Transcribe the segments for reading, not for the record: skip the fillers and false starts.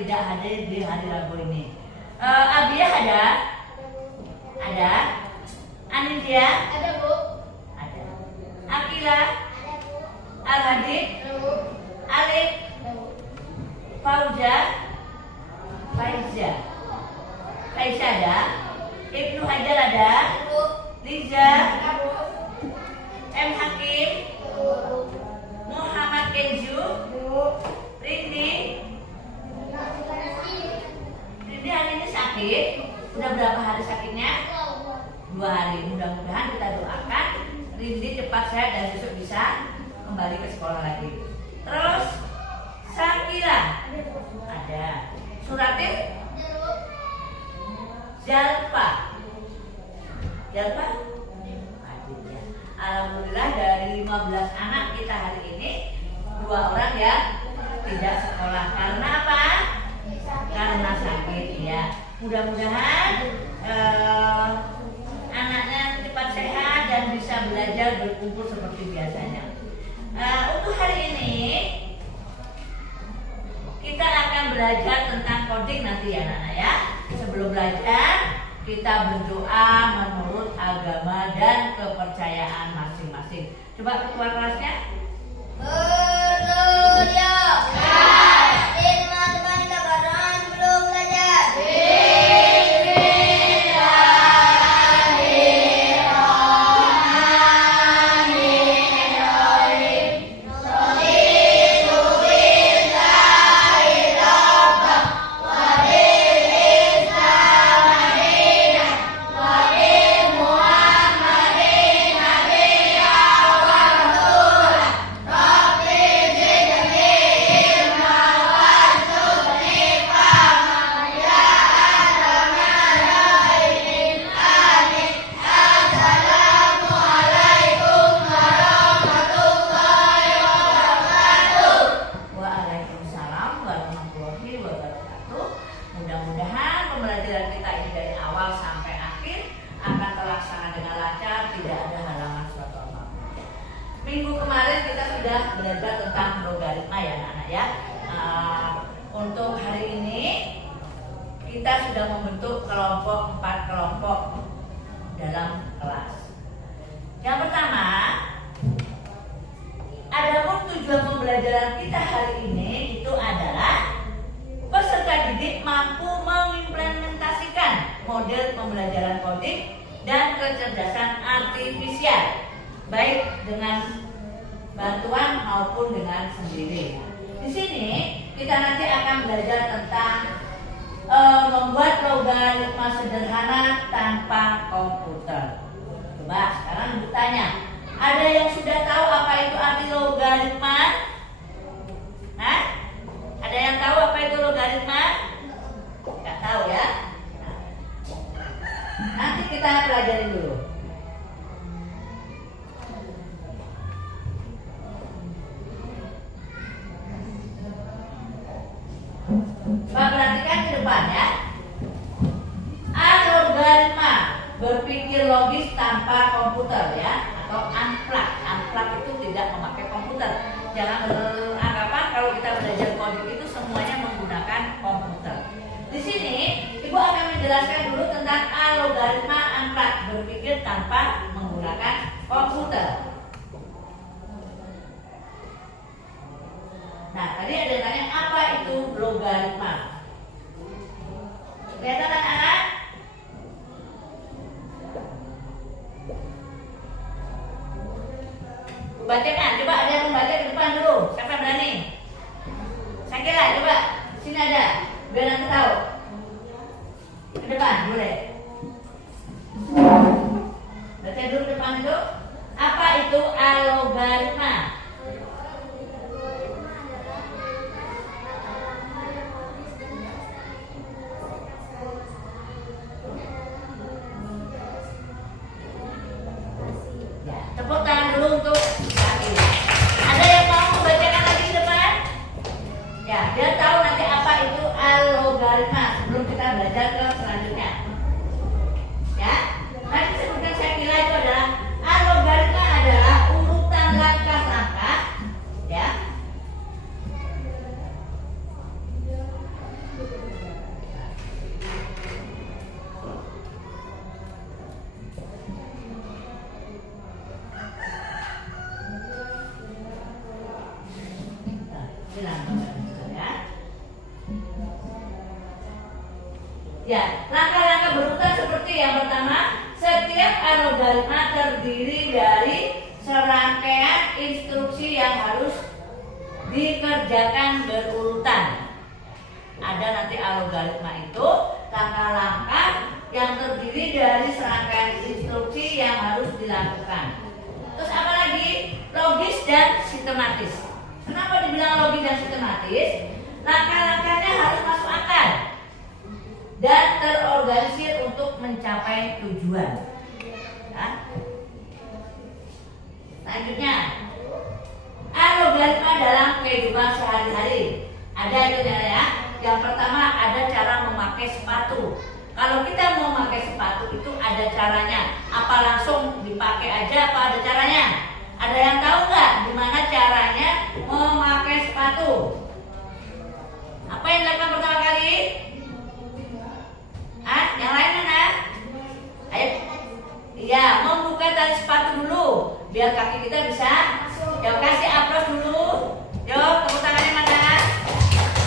tidak hadir di hari Rabu ini. Abia ada? Ada? Anindya? Ada, Bu. Ada. Akila? Ada, Bu. Al-Hadid? Ada, Bu. Alif? Ada, Bu. Fauza? Faiza? Faiza ada? Ibnu Hajar ada? Ada, Bu. Liza? Ada, Bu. M. Hakim? Ada, Bu. Muhammad Kenju? Ada, Bu. Rindi? Nasi. Rindi hari ini sakit. Sudah berapa hari sakitnya? 2 hari. Mudah-mudahan kita doakan Rindi cepat sehat dan besok bisa kembali ke sekolah lagi. Terus Sakila Ada, Bu. ada. Suratin? Ada, Bu. Jalpa? Jalpa? Aditya. Alhamdulillah dari 15 anak kita hari ini 2 orang ya tidak sekolah. Karena apa? Karena sakit ya. Mudah-mudahan anaknya cepat sehat dan bisa belajar berkumpul seperti biasanya. Untuk hari ini kita akan belajar tentang coding nanti ya anak-anak ya. Sebelum belajar kita berdoa menurut agama dan kepercayaan masing-masing. Coba ketua kelasnya. Berdoa. Teman-teman kita berdoa sebelum belajar. Waalaikumsalam warahmatullahi wabarakatuh. Mudah-mudahan pembelajaran kita ini dari awal sampai akhir akan terlaksana dengan lancar, tidak ada halangan suatu apapun. Minggu kemarin kita sudah belajar tentang logaritma ya anak-anak ya. Untuk hari ini kita sudah membentuk kelompok 4 kelompok dalam kelas. Yang pertama, adapun tujuan pembelajaran kita hari ini itu adalah peserta didik mampu mengimplementasikan model pembelajaran coding dan kecerdasan artifisial, baik dengan bantuan maupun dengan sendiri. Di sini kita nanti akan belajar tentang membuat logaritma sederhana tanpa komputer. Coba sekarang bertanya, ada yang sudah tahu apa itu arti logaritma? Hah? Ada yang tahu apa itu logaritma? Nggak tahu ya? Nanti kita pelajari dulu. Coba perhatikan ke depan ya. Logaritma, berpikir logis tanpa komputer ya, atau unplug. Unplug itu tidak memakai komputer. Jangan beranggapan kalau kita belajar coding itu semuanya menggunakan komputer. Di sini Ibu akan menjelaskan dulu tentang logaritma unplug, berpikir tanpa menggunakan komputer. Nah, tadi ada yang tanya apa itu logaritma. Kelihatan anak-anak? Bacakan, coba ada yang membaca ke depan dulu. Siapa yang berani? Sakila, coba. Sini ada. Biar nanti tahu. Ke depan, boleh. Baca dulu ke depan itu. Apa itu logaritma? Ya, tepuk tangan dulu untuk Sakila. Ada yang mau membacakan lagi di depan? Ya, biar tahu nanti apa itu logaritma sebelum kita belajar ke selanjutnya. Ya, tadi sebutkan Sakila itu adalah logaritma adalah urutan langkah-langkah Ya, langkah-langkah berurutan seperti yang pertama, setiap algoritma terdiri dari serangkaian instruksi yang harus dikerjakan berurutan. Ada nanti algoritma itu langkah-langkah yang terdiri dari serangkaian instruksi yang harus dilakukan. Terus apa lagi? Logis dan sistematis. Kenapa dibilang logis dan sistematis? Langkah-langkahnya harus masuk akal dan terorganisir untuk mencapai tujuan. Ya. Selanjutnya, algoritma dalam kehidupan sehari-hari. Ada itu ya. Yang pertama ada cara memakai sepatu. Kalau kita mau memakai sepatu itu ada caranya. Apa langsung dipakai aja apa ada caranya? Ada yang tahu nggak gimana caranya memakai sepatu? Apa yang dilakukan pertama kali? Yang lain mana? Ayo. Iya, membuka tali sepatu dulu biar kaki kita bisa. Yuk kasih aplaus dulu. Yuk, tepuk tangannya mana?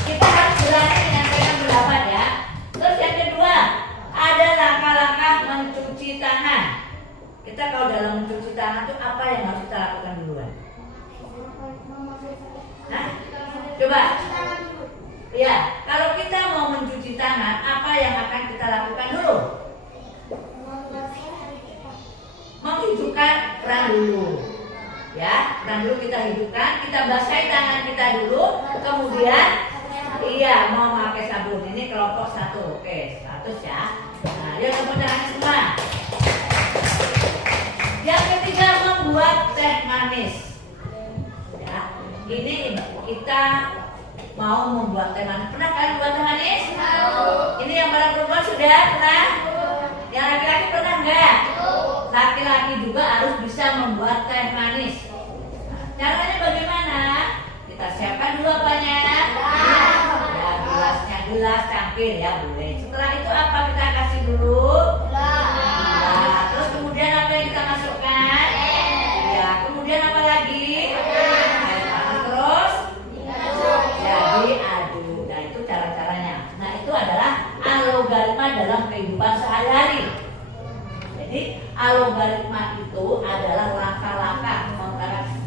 Kita harus berani menyampaikan pendapat ya. Terus yang kedua, ada langkah-langkah mencuci tangan. Kita kalau dalam mencuci tangan itu apa yang harus kita lakukan duluan? Coba. Ya, kalau kita mau mencuci tangan, apa yang akan kita lakukan dulu? Menghidupkan keran dulu. Ya, keran dulu kita hidupkan, kita basahi tangan kita dulu, kemudian mau pakai sabun. Ini kelompok 1. Oke, 100 ya. Nah, yuk tepuk tangan semua. Yang ketiga, membuat teh manis. Ya, ini kita mau membuat teh manis. Pernah kan buat teh manis? Ini yang perempuan sudah pernah? Yang laki-laki pernah enggak? Laki-laki juga harus bisa membuat teh manis. Nah, caranya bagaimana? Kita siapkan dulu apanya? Ya, gelasnya, gelas cangkir ya boleh. Setelah itu apa kita kasih dulu? Gula. Terus kemudian apa yang kita masukkan? Ya, kemudian apa lagi? Air panas terus? Ya, diaduk. Nah, itu cara-caranya. Nah, itu adalah algoritma dalam kehidupan sehari-hari. Jadi algoritma itu adalah langkah-langkah.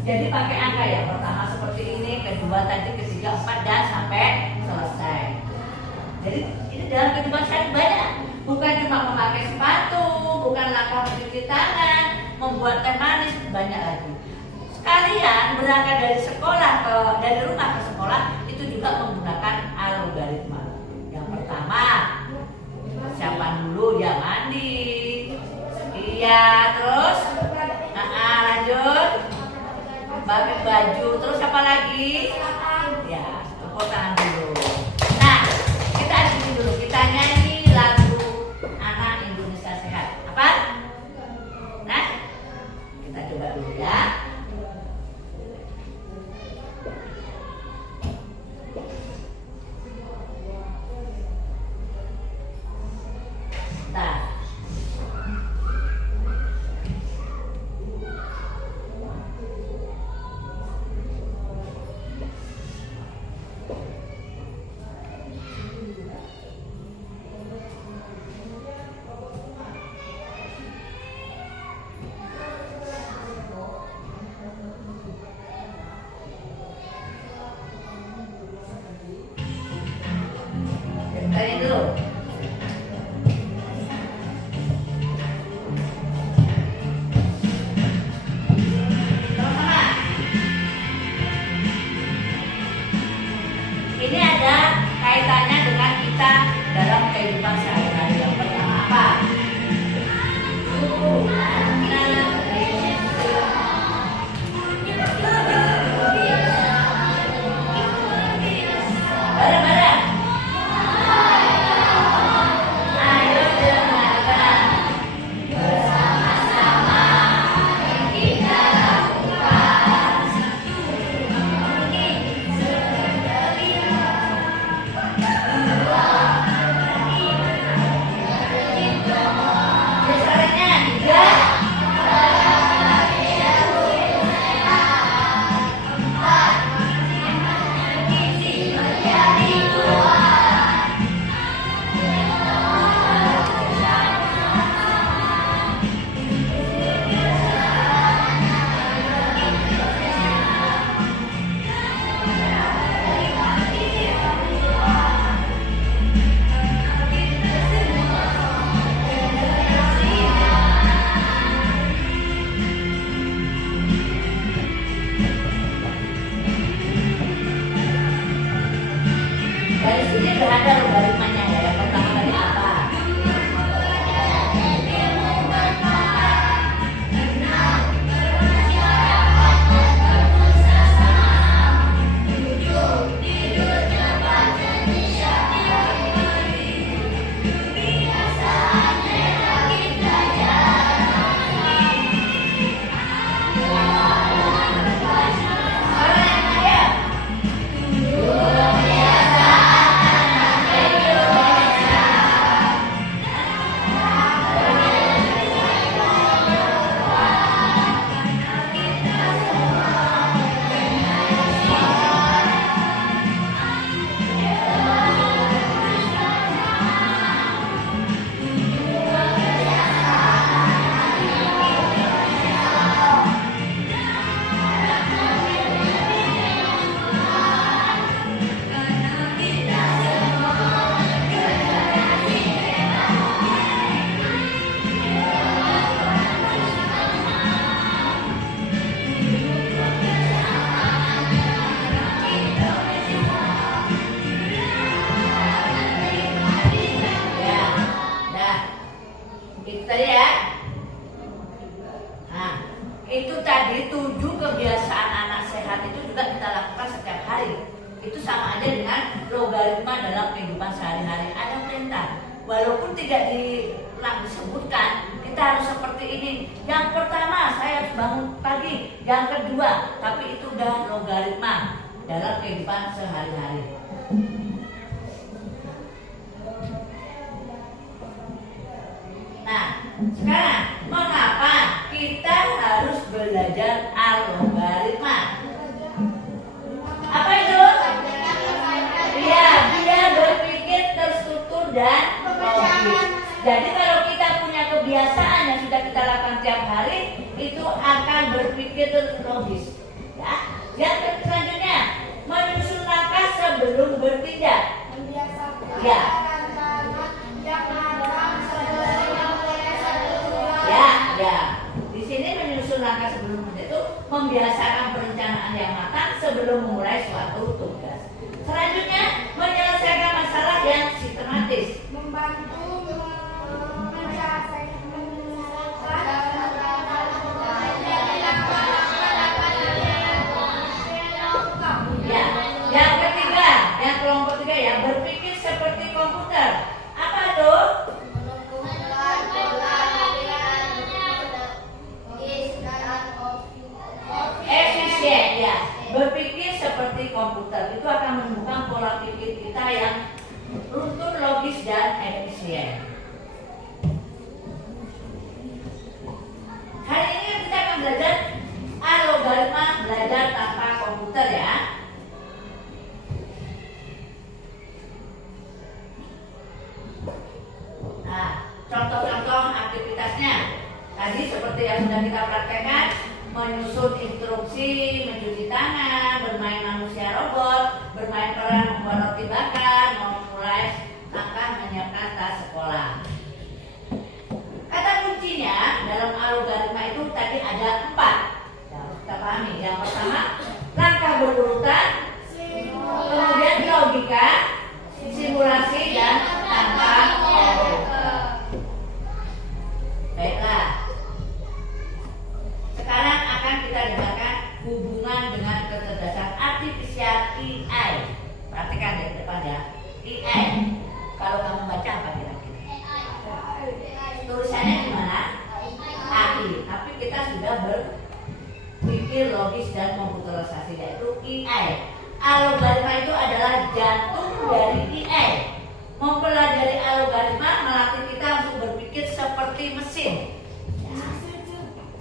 Jadi pakai angka ya. Pertama seperti ini, kedua tadi, ketiga, 4 dan sampai selesai. Jadi ini dalam kehidupan sehari banyak. Bukan cuma memakai sepatu, bukan langkah mencuci tangan, membuat teh manis, banyak lagi. Sekalian berangkat dari sekolah dari rumah ke sekolah itu juga menggunakan algoritma. Yang pertama persiapan dulu ya mandi. Iya, terus lanjut pakai baju, terus apa lagi? Ya, tepuk tangan dulu. Nah, kita aduk dulu, kita nyanyi lagu Anak Indonesia Sehat. Apa? Nah, kita coba dulu ya. Nah, sini udah ada logaritmanya ya. Yang pertama tadi apa? Itu tadi 7 kebiasaan anak sehat itu juga kita lakukan setiap hari. Itu sama aja dengan logaritma dalam kehidupan sehari-hari. Ada perintah, walaupun tidak disebutkan, kita harus seperti ini. Yang pertama saya harus bangun pagi, yang kedua, tapi itu udah logaritma dalam kehidupan sehari-hari. Nah, sekarang mengapa kita harus belajar algoritma? Apa itu? Iya, dia berpikir terstruktur dan logis. Jadi kalau kita punya kebiasaan yang sudah kita lakukan tiap hari, itu akan berpikir terlogis. Ya. Yang selanjutnya, menyusun langkah sebelum bertindak. Ya. Ya. Di sini menyusun langkah sebelum bertindak itu membiasakan perencanaan yang matang sebelum memulai suatu tugas. Selanjutnya, menyelesaikan masalah yang sistematis. Membantu Ya, yang ketiga, yang kelompok ketiga ya, berpikir seperti komputer. Apa tuh? Efisien ya. Berpikir seperti komputer itu akan menemukan pola pikir kita yang runtun, logis dan efisien. Hari ini kita akan belajar algoritma belajar tanpa komputer ya. Nah, contoh-contoh aktivitasnya tadi seperti yang sudah kita praktekkan, menyusun instruksi, mencuci tangan, bermain manusia robot, bermain peran membuat roti bakar, memulai langkah menyiapkan tas sekolah. Kata kuncinya dalam algoritma itu tadi ada 4. Ya, harus kita pahami. Yang pertama, langkah berurutan, kemudian logika, simulasi dan tanpa komputer. Baiklah. Sekarang akan kita dengarkan hubungan dengan kecerdasan artifisial AI. Perhatikan di depan ya. AI. Kalau kamu baca apa kira-kira? Tulisannya gimana? AI. Tapi kita sudah berpikir logis dan komputerisasi, yaitu AI. Algoritma itu adalah jantung dari AI. Mempelajari algoritma melatih kita untuk berpikir seperti mesin.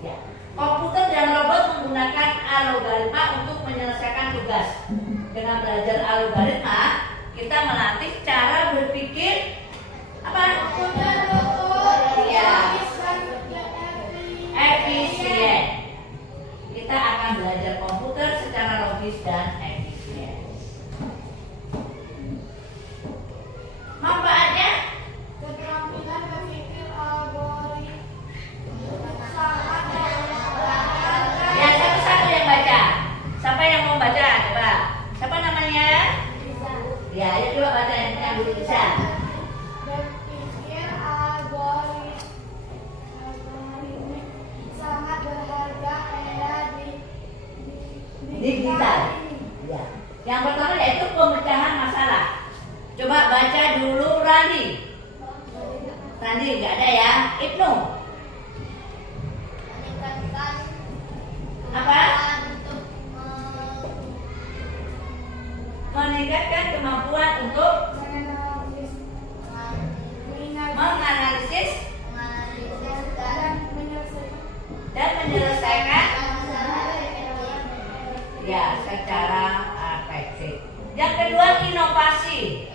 Ya. Komputer dan robot menggunakan algoritma untuk menyelesaikan tugas. Dengan belajar algoritma, kita melatih cara berpikir apa? Ya. Efisien. Kita akan belajar komputer secara logis dan efisien. Manfaatnya? Keterampilan berpikir algoritma. Ya, satu-satu yang baca. Siapa yang mau baca? Coba. Siapa namanya? Ya, ayo coba baca. bisa. Berpikir algoritmik sangat berharga era Digital. Ya. Yang pertama yaitu pemecahan masalah. Coba baca dulu Randi. Randi nggak ada ya. Ibnu. Apa? Meningkatkan kemampuan untuk menganalisis dan menyelesaikan ya secara efektif. Yang kedua inovasi,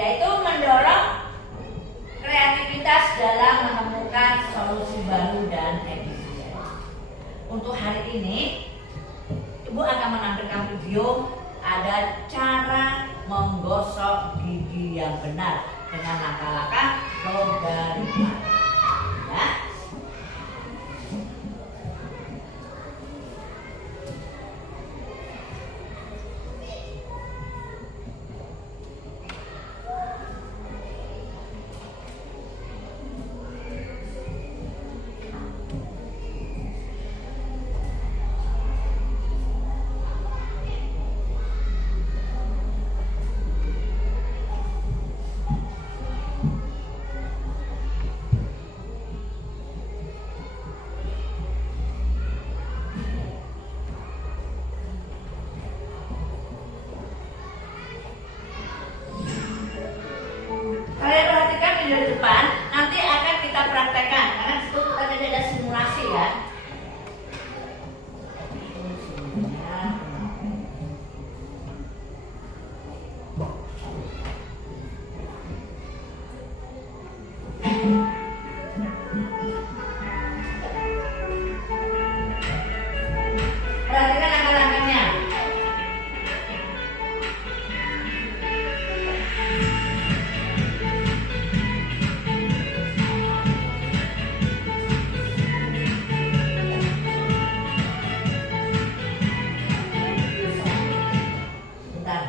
yaitu mendorong kreativitas dalam menemukan solusi baru dan efisien. Untuk hari ini, Ibu akan menampilkan video ada cara menggosok gigi yang benar dengan langkah-langkah logaritma. Ya. Kalian perhatikan video depan, nanti akan kita praktekkan karena itu tadi ada simulasi ya. Perhatikan langkah-langkahnya. Bentar.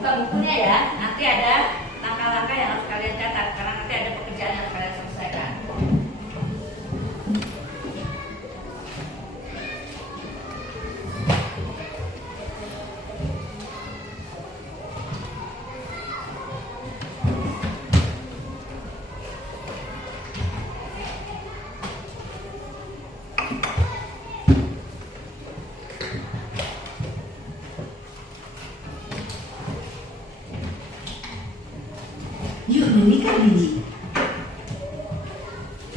Buka bukunya ya, nanti ada langkah-langkah yang harus kalian catat karena nanti ada pekerjaan yang harus kalian selesaikan. Yuk memikat gigi.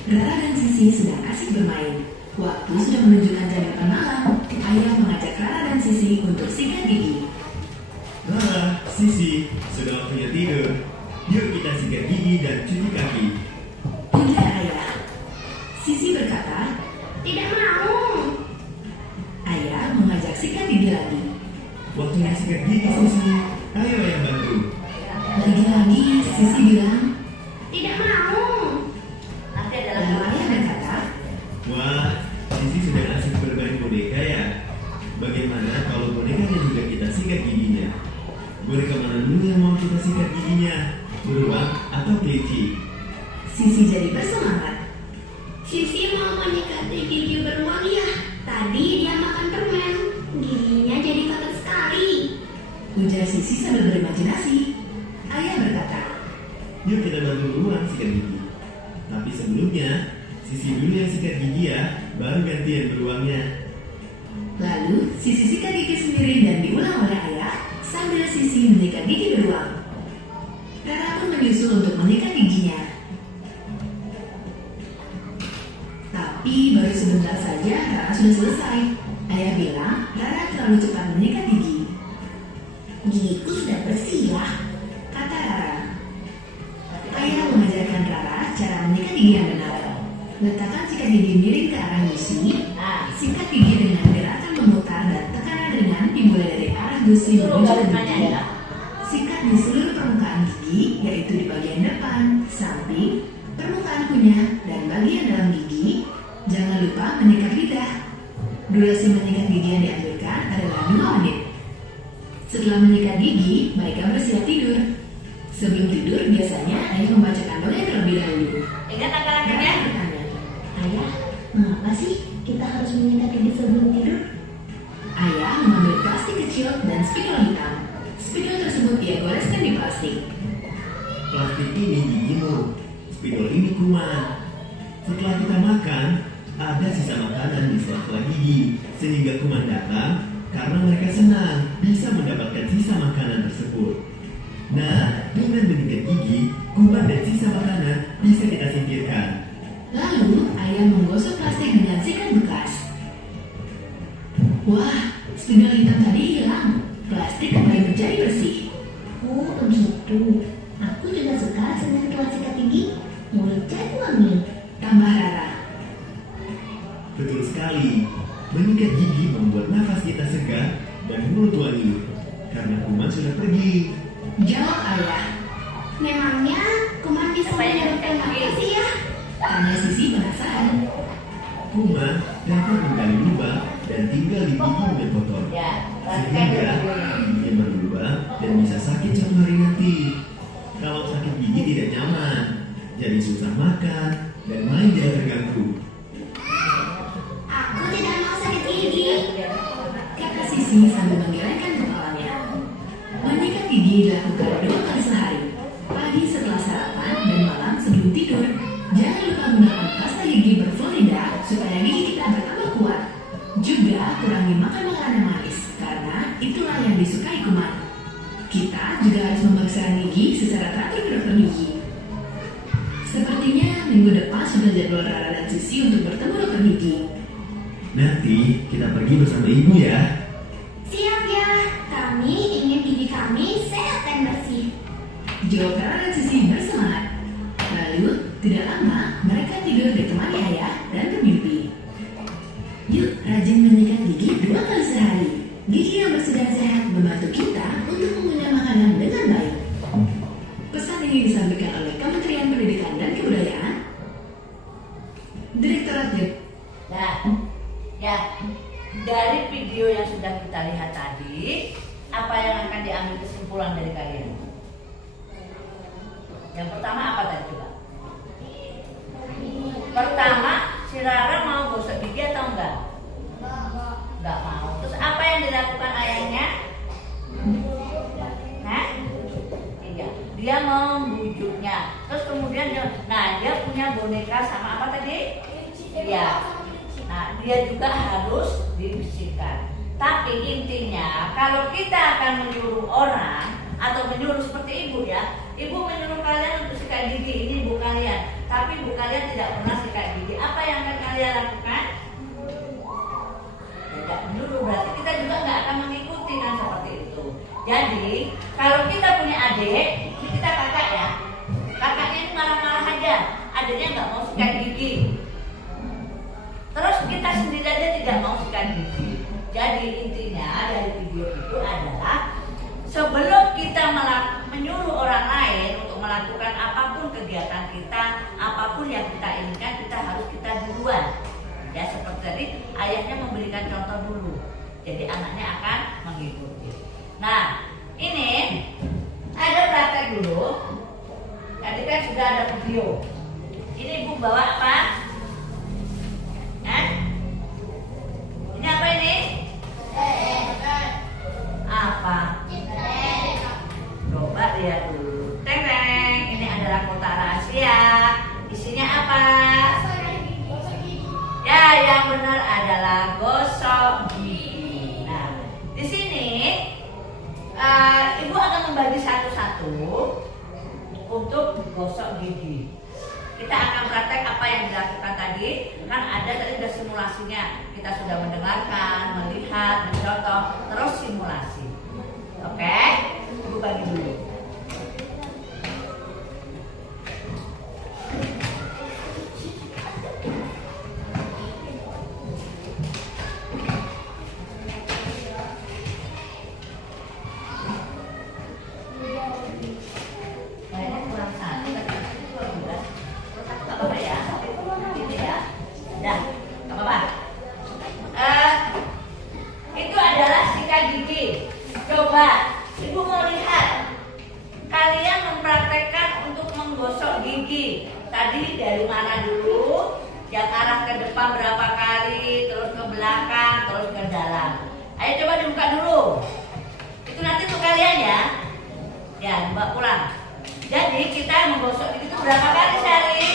Rara dan Sisi sedang asik bermain. Waktu sudah menunjukkan jam 8 malam. Ayah mengajak Rara dan Sisi untuk sikat gigi. Rara, Sisi, sudah waktunya tidur. Yuk kita sikat gigi dan cuci kaki. Udah ayah. Sisi berkata, Tidak mau. ayah mengajak sikat gigi lagi. Waktunya sikat gigi, Sisi. Ayo ayah bantu. Lagi-lagi Sisi bilang, Tidak mau. Nanti ada lalu ayah langkah-langkah. berkata, Wah, Sisi sudah asik bermain boneka ya. Bagaimana kalau bonekanya juga kita sikat giginya? Boneka mana dulu yang mau kita sikat giginya? Beruang atau kelinci? Sisi jadi bersemangat. Sisi mau menyikati gigi beruang ya. Tadi dia makan permen. Giginya jadi kotor sekali. Ujar Sisi sambil berimajinasi. Ayah berkata, Yuk kita bantu beruang sikat gigi. Tapi sebelumnya, Sisi dulu yang sikat gigi ya, baru gantian beruangnya. lalu Sisi sikat gigi sendiri dan diulang oleh ayah sambil Sisi menyikat gigi beruang. Rara pun menyusul untuk menyikat giginya. Tapi baru sebentar saja Rara sudah selesai. Ayah bilang Rara terlalu cepat menyikat gigi. Gigiku sudah bersih ya. Kata Rara. Ayah mengajarkan Rara cara menyikat gigi yang benar. Letakkan sikat gigi miring ke arah gusi. Nah, Sikat gigi dengan gerakan memutar dan tekanan ringan dimulai dari arah gusi itu menuju ke logaritmanya gigi. ya. Sikat di seluruh permukaan gigi, yaitu di bagian depan, samping, permukaan kunyah, dan bagian dalam gigi. Jangan lupa menyikat lidah. Durasi menyikat gigi yang dianjurkan adalah 2 menit. Setelah menyikat gigi, mereka bersiap tidur. Sebelum tidur, biasanya ayah membacakan dongeng terlebih dahulu. Ingat Rara langkah-langkahnya? bertanya, Ayah, mengapa sih kita harus menyikat gigi sebelum tidur? ayah mengambil plastik kecil dan spidol hitam. Spidol tersebut ia goreskan di plastik. Plastik ini gigimu, spidol ini kuman. Setelah kita makan, ada sisa makanan di sela-sela gigi, sehingga kuman datang karena mereka senang bisa mendapatkan sisa makanan tersebut. Nah, dengan menyikat gigi, kuman dan sisa makanan bisa kita singkirkan. Lalu, ayah menggosok plastik dengan sikat bekas. Wah, spidol hitam tadi hilang. Plastik kembali menjadi bersih. Oh, begitu. Aku juga suka setelah sikat gigi. Mulut jadi wangi. Tambah Rara. Betul sekali, menyikat gigi membuat nafas kita segar dan mulut wangi, karena kuman sudah pergi. Jawab ayah. Memangnya kuman bisa Apa yang menyebabkan dimakan apa sih ya? Tanya Sisi penasaran. Kuman dapat menggali lubang dan tinggal di gigi yang kotor. Ya, perhatikan Sehingga dulu. gigi berlubang dan bisa sakit suatu hari nanti. Kalau sakit gigi tidak nyaman, jadi susah makan dan main jadi terganggu. Aku tidak mau sakit gigi. Kata Sisi sambil menggelengkan kepalanya. Menyikat gigi dilakukan 2 kali sehari. Pagi setelah sarapan dan malam sebelum tidur. Jangan lupa gunakan pasta gigi berfluorida supaya gigi kita bertambah kuat. Juga kurangi makan makanan yang manis, karena itulah yang disukai kuman. Kita juga harus memeriksa gigi secara teratur ke dokter gigi. Sepertinya minggu depan sudah jadwal Rara dan Sisi untuk bertemu dokter gigi. Nanti kita pergi bersama ibu ya. Siap ya. Kami ingin gigi kami sehat dan bersih. Jawab Rara dan Sisi bersemangat. Lalu, tidak lama, mereka tidur ditemani ayah dan bermimpi. Yuk, rajin menyikat gigi 2 kali sehari. Gigi yang bersih dan sehat membantu kita untuk mengunyah makanan dengan baik. Pesan ini disampaikan oleh Kementerian Pendidikan dan Kebudayaan, Direktorat Nah, ya, dari video yang sudah kita lihat tadi, apa yang akan diambil kesimpulan dari kalian? Yang pertama apa tadi coba? Pertama, si Rara mau gosok gigi atau enggak? Enggak mau. Terus apa yang dilakukan ayahnya? Hah? Iya. Dia mau membujuknya. Terus kemudian dia punya boneka sama apa tadi? Iya. Nah, dia juga harus dibersihkan. Tapi intinya, kalau kita akan menyuruh orang atau menyuruh seperti ibu ya, ibu menyuruh kalian untuk sikat gigi, ini ibu kalian. Tapi ibu kalian tidak pernah sikat gigi. Apa yang akan kalian lakukan? Tidak menyuruh, berarti kita juga nggak akan mengikuti kan seperti itu. Jadi, kalau kita punya adik, kita kakak ya, kakaknya ini marah-marah aja, adiknya nggak mau sikat gigi. Terus kita sendiri aja tidak mau sikat gigi. Jadi intinya dari video itu adalah sebelum kita menyuruh orang lain untuk melakukan apapun kegiatan kita, apapun yang kita inginkan, kita harus kita duluan. Ya seperti tadi ayahnya memberikan contoh dulu. Jadi anaknya akan mengikuti. Nah, ini ada praktek dulu. Tadi kan sudah ada video. Ini ibu bawa apa? Hah? Ini apa ini? Apa? Coba lihat dulu. Teng-teng, ini adalah kotak rahasia. Isinya apa? Ya, yang benar adalah gosok gigi. Nah, di sini ibu akan membagi satu-satu untuk gosok gigi. Kita akan praktek apa yang dilakukan tadi. Kan ada tadi udah simulasinya. Kita sudah mendengarkan, melihat, mencontoh, terus simulasi. Oke? Ibu bagi dulu. Kayaknya kurang satu, tapi kurang dua. Terus aku tak apa-apa ya. Ini ya. Dah, tak apa-apa. Itu adalah sikat gigi. Coba, Ibu mau lihat. Kalian mempraktekkan untuk menggosok gigi. Tadi dari mana dulu? Yang arah ke depan berapa kali, terus ke belakang, terus ke dalam. Ayo coba dibuka dulu. Itu nanti untuk kalian ya. Ya, dibawa pulang. Jadi kita menggosok gigi itu berapa kali sehari?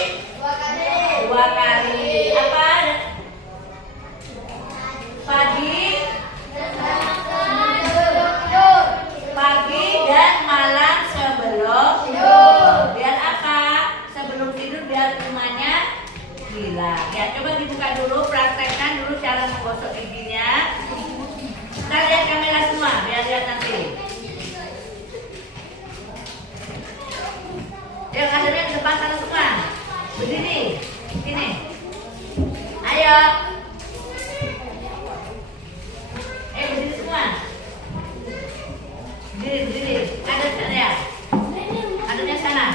2 kali. Apa? Pagi dan malam sebelum tidur. Biar apa? Sebelum tidur biar rumahnya hilang. Ya, coba dibuka dulu, praktekkan dulu cara menggosok giginya. Kita lihat kamera semua, biar lihat nanti. Yang hadirnya di depan sana semua. Berdiri, sini. Ayo. Berdiri semua. Berdiri. Ada sana ya. Adanya sana.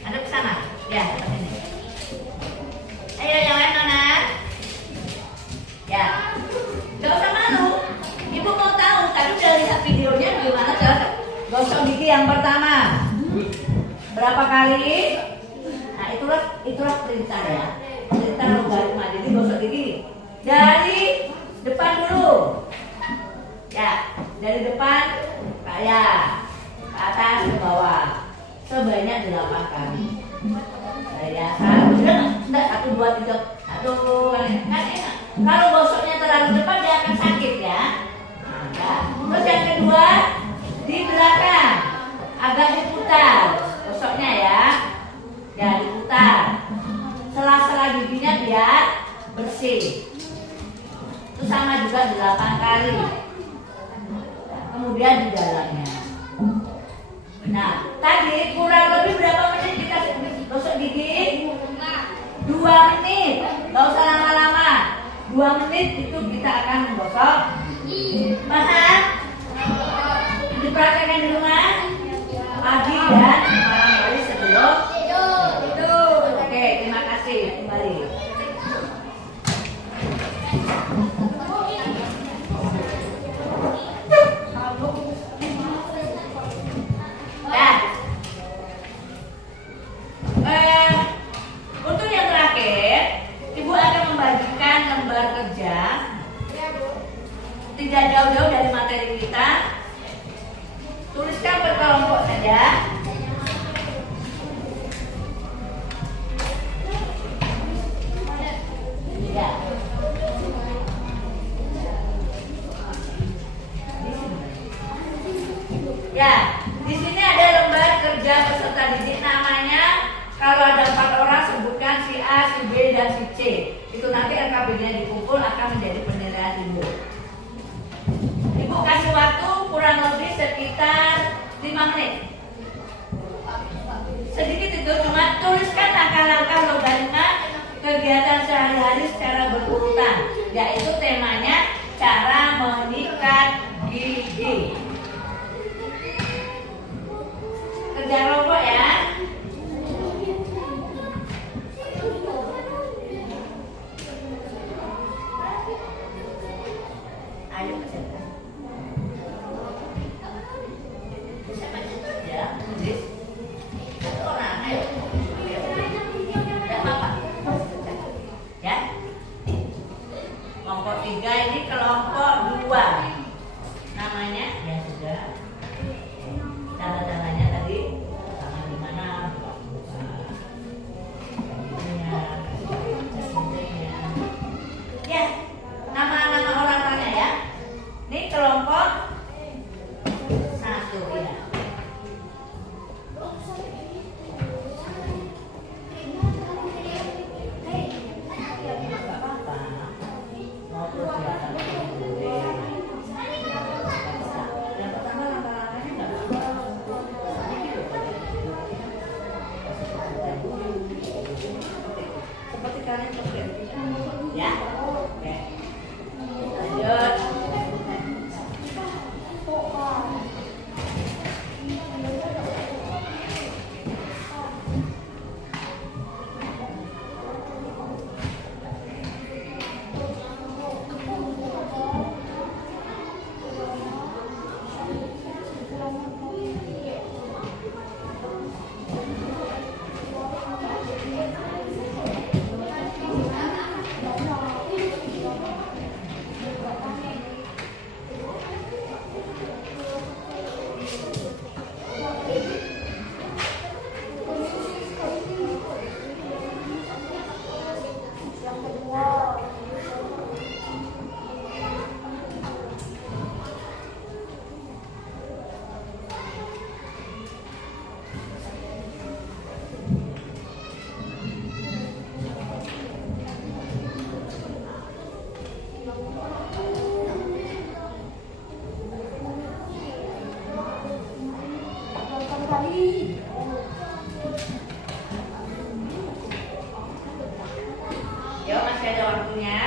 Ada ke sana. Ya, ke sini. Ayo yang lain Nona. Ya. Gak usah malu. Ibu mau tahu, tadi udah lihat videonya gimana cara gosok gigi yang pertama. Berapa kali? Nah, itulah perintah ya. Perintah logaritma. Jadi gosok gigi dari depan dulu. Ya, dari depan kayak ke atas ke bawah. Sebanyak 8 kali. Ya, enggak 1 2 3. Aduh, kan enak. Kalau gosoknya terlalu depan dia akan sakit ya. Nah, terus yang kedua di belakang agak diputar gosoknya ya. Ya, diputar. Sela-sela giginya biar bersih. Itu sama juga 8 kali. Kemudian di dalamnya. Nah, tadi kurang lebih berapa menit kita gosok gigi? 2 menit. Gak usah lama-lama. 2 menit itu kita akan menggosok gigi. Paham? Dipraktekkan di rumah pagi dan malam hari sebelum tidur. Oke, terima kasih. Kembali. Untuk yang terakhir, Ibu akan membagikan lembar kerja tidak jauh-jauh dari materi kita. Tuliskan berkelompok saja. Ya. Ya, di sini ada lembar kerja peserta didik namanya. Kalau ada 4 orang sebutkan si A, si B, dan si C. Itu nanti RKB-nya dikumpul akan menjadi penilaian Ibu. Ibu kasih waktu kurang lebih sekitar 5 menit. Sedikit itu cuma tuliskan langkah-langkah logaritma kegiatan sehari-hari secara berurutan. Yaitu temanya cara menyikat gigi. Kerja kelompok ya. Ayo kerjakan. Siapa ya? Tulis. 1 orang. Ayo. Tidak apa-apa. Ya. Kelompok ada waktunya.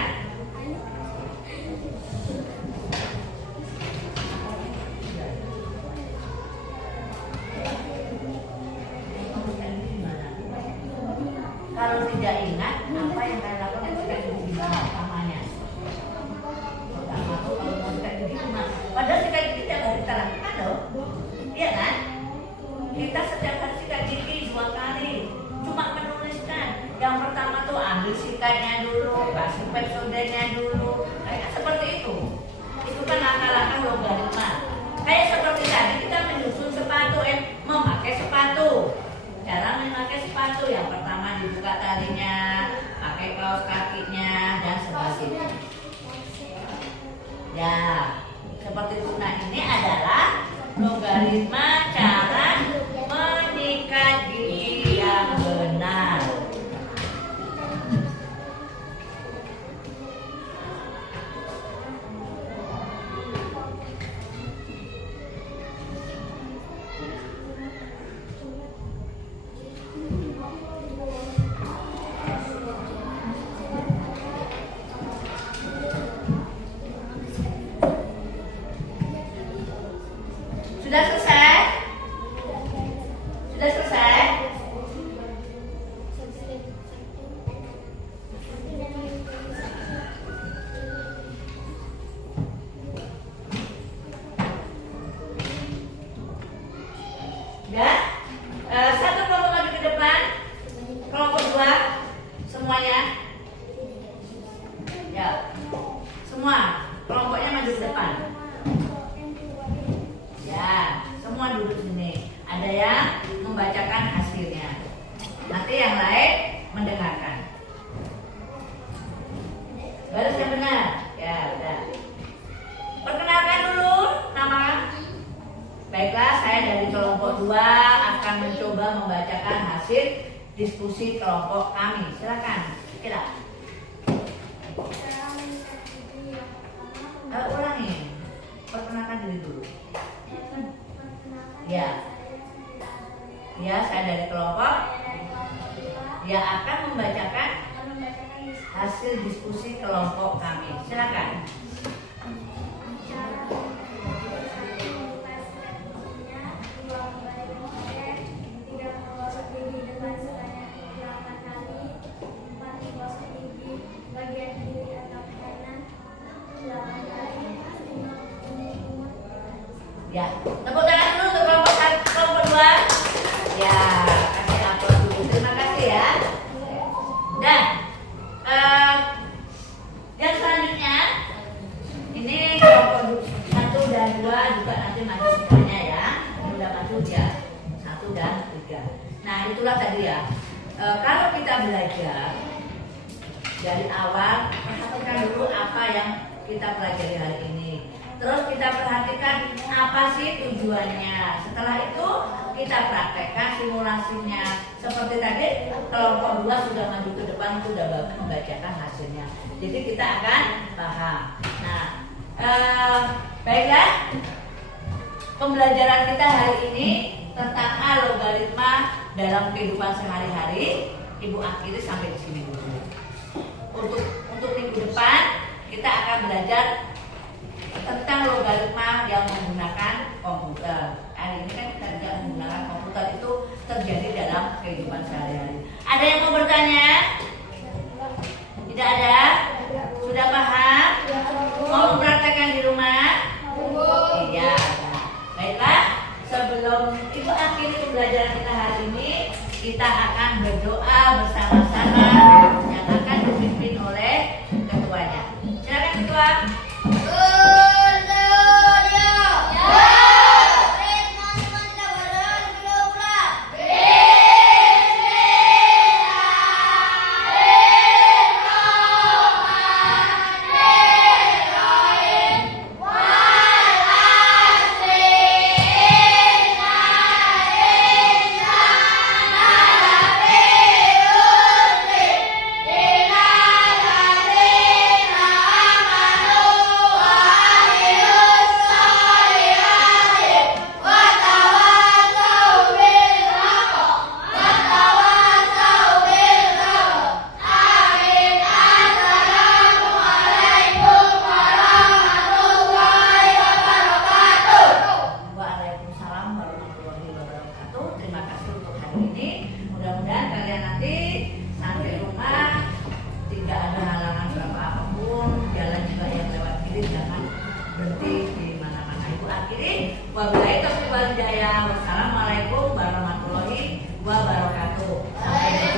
Kalau tidak ingat, apa yang kalian lakukan sikat gigi gimana pertamanya? Pertama tuh kalau mau sikat gigi cuma, padahal sikat gigi tiap hari kita lakukan loh, iya kan? Kita setiap hari sikat gigi 2 kali, cuma menuliskan. Yang pertama tuh ambil sikatnya dulu, kasih Pepsodentnya dulu, kayak seperti itu. Itu kan langkah-langkah logaritma. Kayak seperti tadi kita menyusun sepatu, memakai sepatu. Cara memakai sepatu yang pertama dibuka talinya, pakai kaos kakinya dan sebagainya. Ya, seperti itu. Nah, ini adalah logaritma cara menyikat gigi yang benar. Sudah selesai? Sudah selesai? Ya? Satu kelompok maju ke depan, kelompok 2 semuanya. Ya, semua kelompoknya maju ke depan. Ya, semua duduk sini. Ada yang membacakan hasilnya. Nanti yang lain mendengarkan. Baris yang benar. Ya, udah. Perkenalkan dulu nama. Baiklah, saya dari kelompok 2 akan mencoba membacakan hasil diskusi kelompok kami. Silakan. Ulangi. Perkenalkan diri dulu. Ya. Ya, saya dari kelompok. Ya, akan membacakan hasil diskusi kelompok kami. Silakan. Ya, tepuk tangan dulu untuk kelompok 2. Ya, kasih aplaus dulu. Terima kasih ya. Dan yang selanjutnya ini kelompok 1 dan 2 juga nanti maju semuanya ya. Ini udah maju ya, 1 dan 3. Nah, itulah tadi ya. Kalau kita belajar dari awal, perhatikan dulu apa yang kita pelajari hari ini. Terus kita perhatikan apa sih tujuannya. Setelah itu kita praktekkan simulasinya. Seperti tadi kelompok 2 sudah maju ke depan, sudah membacakan hasilnya. Jadi kita akan paham. Nah, baiklah. Pembelajaran kita hari ini tentang logaritma dalam kehidupan sehari-hari. Ibu akhiri sampai di sini dulu. Untuk minggu depan kita akan belajar tentang logaritma yang menggunakan komputer. Hari ini kan kita tidak menggunakan komputer, itu terjadi dalam kehidupan sehari-hari. Ada yang mau bertanya? Tidak ada? Sudah paham? Mau mempraktekkan di rumah? Iya. Baiklah, sebelum Ibu akhiri pembelajaran kita hari ini, kita akan berdoa bersama-sama yang akan dipimpin oleh ketuanya. Silakan ketua. berhenti di mana-mana. Ibu akhiri, wabillahi taufiq wal hidayah. Wassalamualaikum warahmatullahi wabarakatuh. Sampai jumpa.